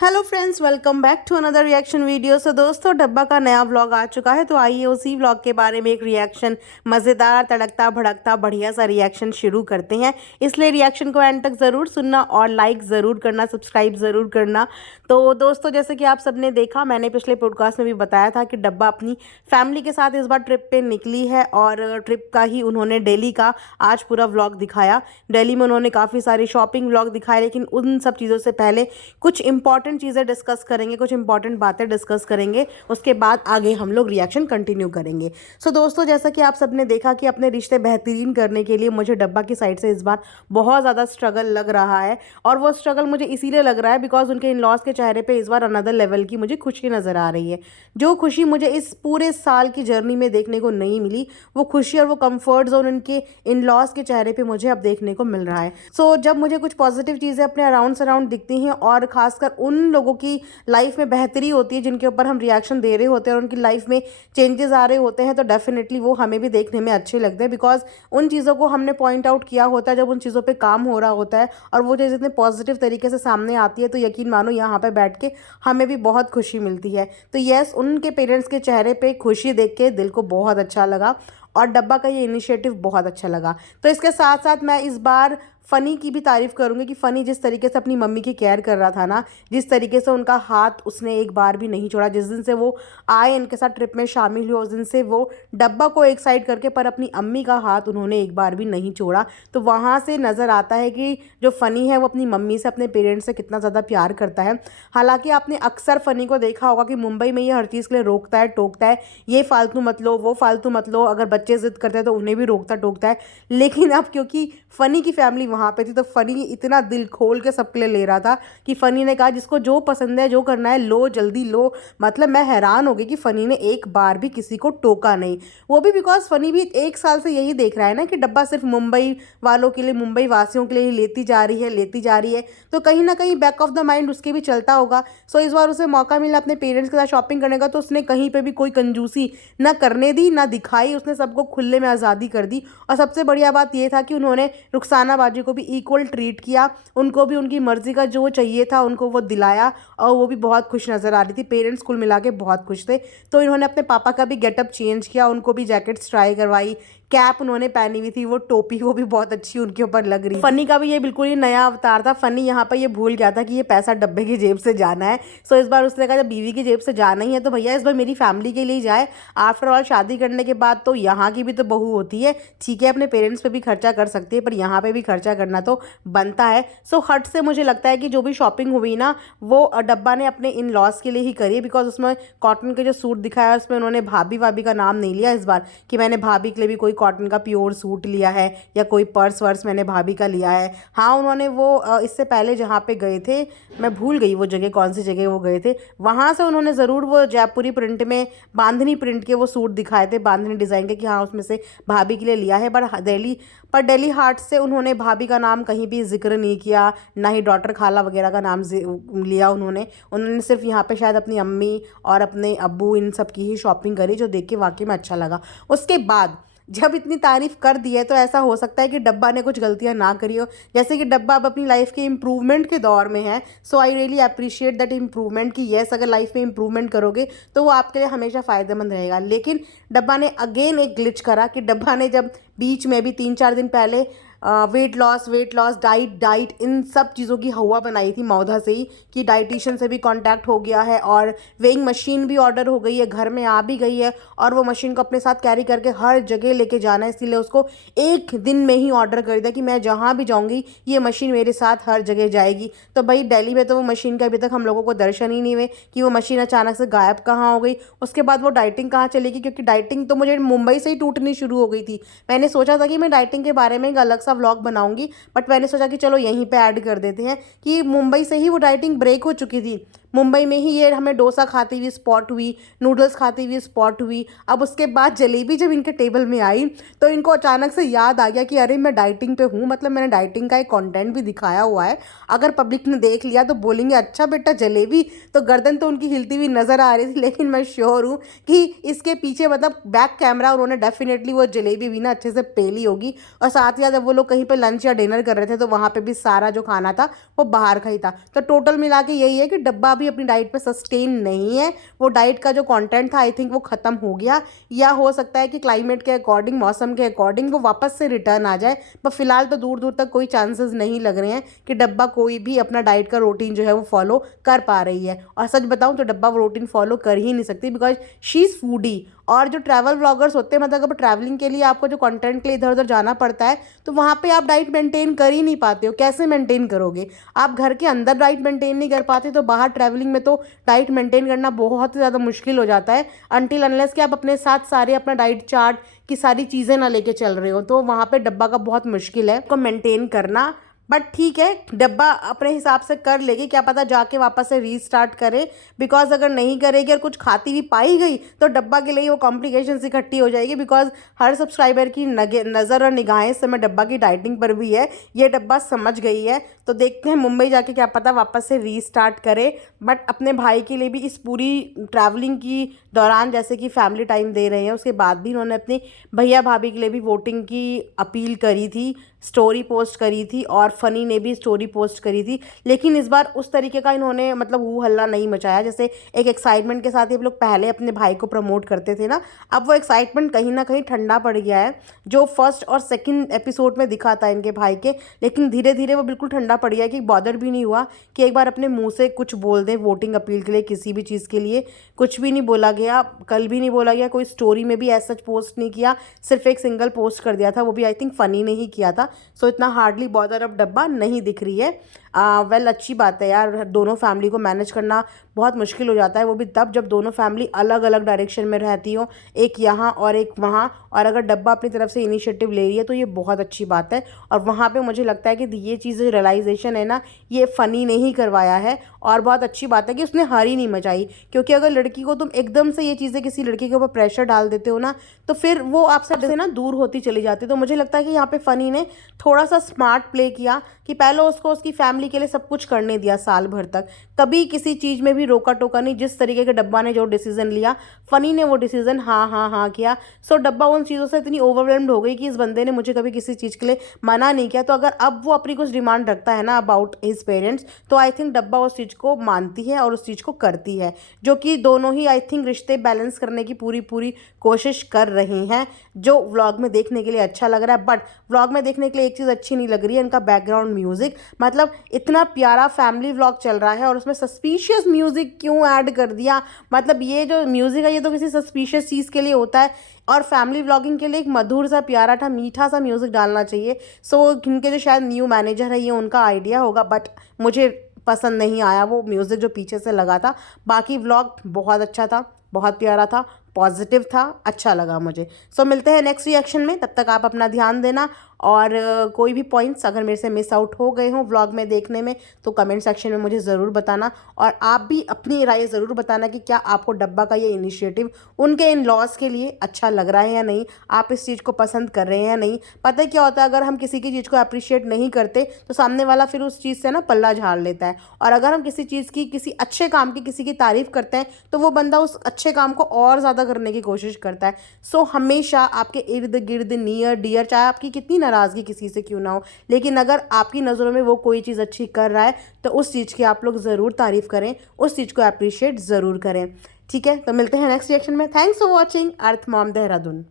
Hello friends, welcome back to another reaction video. So दोस्तों, डब्बा का नया व्लॉग आ चुका है, तो आइए उसी व्लॉग के बारे में एक रिएक्शन, मज़ेदार, तड़कता भड़कता बढ़िया सा रिएक्शन शुरू करते हैं। इसलिए रिएक्शन को एंड तक ज़रूर सुनना और लाइक ज़रूर करना, सब्सक्राइब ज़रूर करना। तो दोस्तों, जैसे कि आप सबने देखा, मैंने पिछले पॉडकास्ट में भी बताया था कि डब्बा अपनी फैमिली के साथ इस बार ट्रिप पे निकली है और ट्रिप का ही उन्होंने दिल्ली का आज पूरा व्लॉग दिखाया। दिल्ली में उन्होंने काफ़ी सारी शॉपिंग व्लॉग दिखाए, लेकिन उन सब चीज़ों से पहले कुछ इंपॉर्टेंट चीज़ें डिस्कस करेंगे, कुछ इंपॉर्टेंट बातें डिस्कस करेंगे। उसके बाद आगे हम लोग रिएक्शन कंटिन्यू करेंगे। सो दोस्तों, जैसा कि आप सबने देखा कि अपने रिश्ते बेहतरीन करने के लिए मुझे डब्बा की साइड से इस बार बहुत ज़्यादा स्ट्रगल लग रहा है। और वो स्ट्रगल मुझे इसीलिए लग रहा है बिकॉज उनके इन लॉज के चेहरे पे इस बार अनदर लेवल की मुझे खुशी नज़र आ रही है। जो खुशी मुझे इस पूरे साल की जर्नी में देखने को नहीं मिली, वो खुशी और वो कंफर्ट जोन उनके इन लॉज के चेहरे पे मुझे अब देखने को मिल रहा है। सो जब मुझे कुछ पॉजिटिव चीज़ें अपने अराउंड सराउंड दिखती हैं और खासकर उन लोगों की लाइफ में बेहतरी होती है जिनके ऊपर हम रिएक्शन दे रहे होते हैं और उनकी लाइफ में चेंजेस आ रहे होते हैं, तो डेफिनेटली वो हमें भी देखने में अच्छे लगते हैं। बिकॉज उन चीज़ों को हमने पॉइंट आउट किया होता है जब उन चीज़ों पे काम हो रहा होता है और वो चीज़ इतने पॉजिटिव तरीके से सामने आती है, तो यकीन मानो यहाँ पे बैठ के हमें भी बहुत खुशी मिलती है। तो यस, उनके पेरेंट्स के चेहरे पे खुशी देख के दिल को बहुत अच्छा लगा और डब्बा का ये इनिशिएटिव बहुत अच्छा लगा। तो इसके साथ साथ मैं इस बार फ़नी की भी तारीफ़ करूँगी कि फ़नी जिस तरीके से अपनी मम्मी की केयर कर रहा था ना, जिस तरीके से उनका हाथ उसने एक बार भी नहीं छोड़ा। जिस दिन से वो आए इनके साथ ट्रिप में शामिल हुए, उस दिन से वो डब्बा को एक साइड करके पर अपनी अम्मी का हाथ उन्होंने एक बार भी नहीं छोड़ा। तो वहाँ से नज़र आता है कि जो फ़नी है वो अपनी मम्मी से, अपने पेरेंट्स से कितना ज़्यादा प्यार करता है। हालाँकि आपने अक्सर फ़नी को देखा होगा कि मुंबई में ये हर चीज़ के लिए रोकता है, टोकता है, ये फालतू मत लो, वो फालतू मत लो। अगर बच्चे ज़िद करते हैं तो उन्हें भी रोकता टोकता है। लेकिन अब क्योंकि फ़नी की फैमिली वहाँ पे थी, तो फ़नी इतना दिल खोल के सबके लिए ले रहा था कि फ़नी ने कहा जिसको जो पसंद है, जो करना है, लो, जल्दी लो। मतलब मैं हैरान हो गई कि फ़नी ने एक बार भी किसी को टोका नहीं। वो भी बिकॉज फ़नी भी 1 साल से यही देख रहा है ना कि डब्बा सिर्फ मुंबई वालों के लिए, मुंबई वासियों के लिए ही लेती जा रही है, लेती जा रही है। तो कहीं ना कहीं बैक ऑफ द माइंड उसके भी चलता होगा। सो इस बार उसे मौका मिला अपने पेरेंट्स के साथ शॉपिंग करने का, तो उसने कहीं पर भी कोई कंजूसी ना करने दी, ना दिखाई। उसने सबको खुले में आज़ादी कर दी। और सबसे बढ़िया बात यह था कि उन्होंने रुखसाना बाजी को भी इक्वल ट्रीट किया। उनको भी उनकी मर्ज़ी का जो चाहिए था उनको वो दिलाया और वो भी बहुत खुश नज़र आ रही थी। पेरेंट्स कुल मिला के बहुत खुश थे। तो इन्होंने अपने पापा का भी गेटअप चेंज किया, उनको भी जैकेट्स ट्राई करवाई, कैप उन्होंने पहनी हुई थी, वो टोपी वो भी बहुत अच्छी उनके ऊपर लग रही थी। फ़नी का भी ये बिल्कुल ही नया अवतार था। फ़नी यहाँ पर ये भूल गया था कि ये पैसा डब्बे की जेब से जाना है। सो इस बार उसने कहा जब बीवी की जेब से जाना ही है तो भैया इस बार मेरी फैमिली के लिए ही जाए। आफ्टर ऑल शादी करने के बाद तो यहाँ की भी तो बहू होती है, ठीक है, अपने पेरेंट्स पे भी खर्चा कर सकती है, पर यहाँ पे भी खर्चा करना तो बनता है। सो हट से मुझे लगता है कि जो भी शॉपिंग हुई ना, वो डब्बा ने अपने इन लॉस के लिए ही करी है। बिकॉज उसमें कॉटन के जो सूट दिखाया उसमें उन्होंने भाभी भाभी का नाम नहीं लिया इस बार कि मैंने भाभी के लिए भी कोई कॉटन का प्योर सूट लिया है या कोई पर्स वर्स मैंने भाभी का लिया है। हाँ, उन्होंने वो इससे पहले जहाँ पे गए थे, मैं भूल गई वो जगह, कौन सी जगह वो गए थे, वहाँ से उन्होंने ज़रूर वो जयपुरी प्रिंट में, बांधनी प्रिंट के वो सूट दिखाए थे, बांधनी डिज़ाइन के, कि हाँ उसमें से भाभी के लिए लिया है। पर दिल्ली हाट से उन्होंने भाभी का नाम कहीं भी जिक्र नहीं किया, ना ही डॉटर खाला वगैरह का नाम लिया उन्होंने सिर्फ यहाँ पे शायद अपनी अम्मी और अपने अब्बू इन सब की ही शॉपिंग करी, जो देख के वाकई में अच्छा लगा। उसके बाद जब इतनी तारीफ कर दी है तो ऐसा हो सकता है कि डब्बा ने कुछ गलतियां ना करी हो। जैसे कि डब्बा अब अपनी लाइफ के इम्प्रूवमेंट के दौर में है। So I really appreciate that improvement कि येस, अगर लाइफ में इम्प्रूवमेंट करोगे तो वो आपके लिए हमेशा फ़ायदेमंद रहेगा। लेकिन डब्बा ने अगेन एक ग्लिच करा कि डब्बा ने जब बीच में भी 3-4 दिन पहले वेट लॉस डाइट इन सब चीज़ों की हवा बनाई थी मौधा से ही कि डाइटिशियन से भी कांटेक्ट हो गया है और वेइंग मशीन भी ऑर्डर हो गई है, घर में आ भी गई है और वो मशीन को अपने साथ कैरी करके हर जगह लेके जाना है। इसीलिए उसको एक दिन में ही ऑर्डर कर दिया कि मैं जहाँ भी जाऊँगी ये मशीन मेरे साथ हर जगह जाएगी। तो भाई दिल्ली में तो वो मशीन का अभी तक हम लोगों को दर्शन ही नहीं हुए कि वो मशीन अचानक से गायब कहाँ हो गई। उसके बाद वो डाइटिंग कहाँ चलेगी, क्योंकि डाइटिंग तो मुझे मुंबई से ही टूटनी शुरू हो गई थी। मैंने सोचा था कि मैं डाइटिंग के बारे में एक अलग सा व्लॉग बनाऊंगी, बट मैंने सोचा कि चलो यहीं पे ऐड कर देते हैं कि मुंबई से ही वो डाइटिंग ब्रेक हो चुकी थी। मुंबई में ही ये हमें डोसा खाती हुई स्पॉट हुई, नूडल्स खाती हुई स्पॉट हुई। अब उसके बाद जलेबी जब इनके टेबल में आई तो इनको अचानक से याद आ गया कि अरे मैं डाइटिंग पे हूँ, मतलब मैंने डाइटिंग का एक कंटेंट भी दिखाया हुआ है, अगर पब्लिक ने देख लिया तो बोलेंगे अच्छा बेटा जलेबी। तो गर्दन तो उनकी हिलती हुई नज़र आ रही थी, लेकिन मैं श्योर हूँ कि इसके पीछे मतलब बैक कैमरा उन्होंने डेफिनेटली वो जलेबी भी ना अच्छे से पेली होगी। और साथ ही साथ जब वो लोग कहीं पर लंच या डिनर कर रहे थे तो वहाँ पर भी सारा जो खाना था वो बाहर का ही था। तो टोटल मिला के यही है कि डब्बा भी अपनी डाइट पे सस्टेन नहीं है। वो डाइट का जो कंटेंट था आई थिंक वो ख़त्म हो गया, या हो सकता है कि क्लाइमेट के अकॉर्डिंग, मौसम के अकॉर्डिंग वो वापस से रिटर्न आ जाए। पर फिलहाल तो दूर दूर तक कोई चांसेस नहीं लग रहे हैं कि डब्बा कोई भी अपना डाइट का रूटीन जो है वो फॉलो कर पा रही है। और सच बताऊं तो डब्बा वो रूटीन फॉलो कर ही नहीं सकती, बिकॉज शी इज़ फूडी। और जो ट्रैवल व्लॉगर्स होते हैं, मतलब अगर ट्रैवलिंग के लिए आपको जो कंटेंट के लिए इधर उधर जाना पड़ता है तो वहाँ पे आप डाइट मेंटेन कर ही नहीं पाते हो। कैसे मेंटेन करोगे? आप घर के अंदर डाइट मेंटेन नहीं कर पाते तो बाहर ट्रैवलिंग में तो डाइट मेंटेन करना बहुत ही ज़्यादा मुश्किल हो जाता है, अनटिल अनलेस कि आप अपने साथ सारे अपना डाइट चार्ट की सारी चीज़ें ना लेके चल रहे हो। तो वहाँ पे डब्बा का बहुत मुश्किल है को मेंटेन करना। बट ठीक है, डब्बा अपने हिसाब से कर लेगी, क्या पता जाके वापस से रीस्टार्ट करे। बिकॉज अगर नहीं करेगी और कुछ खाती भी पाई गई तो डब्बा के लिए वो कॉम्प्लिकेशंस इकट्ठी हो जाएगी। बिकॉज हर सब्सक्राइबर की नज़र और निगाहें इस समय डब्बा की डाइटिंग पर भी है, ये डब्बा समझ गई है। तो देखते हैं मुंबई जाके क्या पता वापस से रीस्टार्ट करे। बट अपने भाई के लिए भी इस पूरी ट्रैवलिंग की दौरान जैसे कि फैमिली टाइम दे रहे हैं, उसके बाद भी उन्होंने अपने भैया भाभी के लिए भी वोटिंग की अपील करी थी, स्टोरी पोस्ट करी थी, और फ़नी ने भी स्टोरी पोस्ट करी थी। लेकिन इस बार उस तरीके का इन्होंने मतलब हू हल्ला नहीं मचाया जैसे एक एक्साइटमेंट के साथ ये लोग पहले अपने भाई को प्रमोट करते थे ना। अब वो एक्साइटमेंट कहीं ना कहीं ठंडा पड़ गया है, जो फर्स्ट और सेकंड एपिसोड में दिखा था इनके भाई के। लेकिन धीरे धीरे वो बिल्कुल ठंडा पड़ गया कि बॉदर भी नहीं हुआ कि एक बार अपने मुंह से कुछ बोल दें वोटिंग अपील के लिए, किसी भी चीज़ के लिए कुछ भी नहीं बोला गया। कल भी नहीं बोला गया, कोई स्टोरी में भी ऐसा पोस्ट नहीं किया, सिर्फ एक सिंगल पोस्ट कर दिया था, वो भी आई थिंक फ़नी ने ही किया था। सो इतना हार्डली बॉदर अब डब्बा नहीं दिख रही है। वेल अच्छी बात है यार, दोनों फैमिली को मैनेज करना बहुत मुश्किल हो जाता है, वो भी तब जब दोनों फैमिली अलग अलग डायरेक्शन में रहती हो, एक यहाँ और एक वहाँ। और अगर डब्बा अपनी तरफ से इनिशिएटिव ले रही है तो ये बहुत अच्छी बात है। और वहाँ पे मुझे लगता है कि ये चीज़ रियलाइजेशन है ना, ये फ़नी ने ही करवाया है। और बहुत अच्छी बात है कि उसने हार ही नहीं मचाई, क्योंकि अगर लड़की को तुम एकदम से ये चीज़ें किसी लड़की के ऊपर प्रेशर डाल देते हो ना तो फिर वो आपसे ना दूर होती चली जाती है। तो मुझे लगता है कि यहाँ पे फ़नी ने थोड़ा सा स्मार्ट प्ले किया कि पहले उसको उसकी फैमिली के लिए सब कुछ करने दिया साल भर तक, कभी किसी चीज़ में भी रोका टोका नहीं। जिस तरीके के डब्बा ने जो डिसीजन लिया, फ़नी ने वो डिसीजन हाँ हाँ हाँ किया। सो डब्बा उन चीज़ों से इतनी ओवरवेल्म्ड हो गई कि इस बंदे ने मुझे कभी किसी चीज़ के लिए मना नहीं किया। तो अगर अब वो अपनी कुछ डिमांड रखता है ना अबाउट हिज पेरेंट्स, तो आई थिंक डब्बा उस चीज़ को मानती है और उस चीज़ को करती है, जो कि दोनों ही आई थिंक रिश्ते बैलेंस करने की पूरी पूरी कोशिश कर रही हैं, जो व्लॉग में देखने के लिए अच्छा लग रहा है। बट व्लॉग में देखने के लिए एक चीज़ अच्छी नहीं लग रही है, इनका बैकग्राउंड म्यूज़िक। मतलब इतना प्यारा फैमिली व्लॉग चल रहा है और उसमें सस्पिशियस म्यूज़िक क्यों ऐड कर दिया? मतलब ये जो म्यूज़िक है ये तो किसी सस्पिशियस चीज़ के लिए होता है, और फैमिली व्लॉगिंग के लिए एक मधुर सा प्यारा सा मीठा सा म्यूज़िक डालना चाहिए। सो इनके जो शायद न्यू मैनेजर है ये उनका आइडिया होगा, बट मुझे पसंद नहीं आया वो म्यूज़िक जो पीछे से लगा था। बाकी व्लॉग बहुत अच्छा था, बहुत प्यारा था, पॉजिटिव था, अच्छा लगा मुझे। सो मिलते हैं नेक्स्ट रिएक्शन में, तब तक आप अपना ध्यान देना। और कोई भी पॉइंट्स अगर मेरे से मिस आउट हो गए हों व्लॉग में देखने में तो कमेंट सेक्शन में मुझे ज़रूर बताना। और आप भी अपनी राय ज़रूर बताना कि क्या आपको डब्बा का ये इनिशिएटिव उनके इन लॉज के लिए अच्छा लग रहा है या नहीं, आप इस चीज़ को पसंद कर रहे हैं या नहीं। पता है क्या होता है, अगर हम किसी की चीज़ को अप्रिशिएट नहीं करते तो सामने वाला फिर उस चीज़ से ना पल्ला झाड़ लेता है। और अगर हम किसी चीज़ की, किसी अच्छे काम की किसी की तारीफ़ करते हैं तो वो बंदा उस अच्छे काम को और ज़्यादा करने की कोशिश करता है। सो हमेशा आपके इर्द गिर्द, नियर डियर, चाहे आपकी कितनी नाराज़गी किसी से क्यों ना हो, लेकिन अगर आपकी नज़रों में वो कोई चीज़ अच्छी कर रहा है तो उस चीज़ की आप लोग ज़रूर तारीफ़ करें, उस चीज़ को अप्रिशिएट ज़रूर करें। ठीक है, तो मिलते हैं नेक्स्ट रिएक्शन में। Thanks for watching earth mom Dehradun.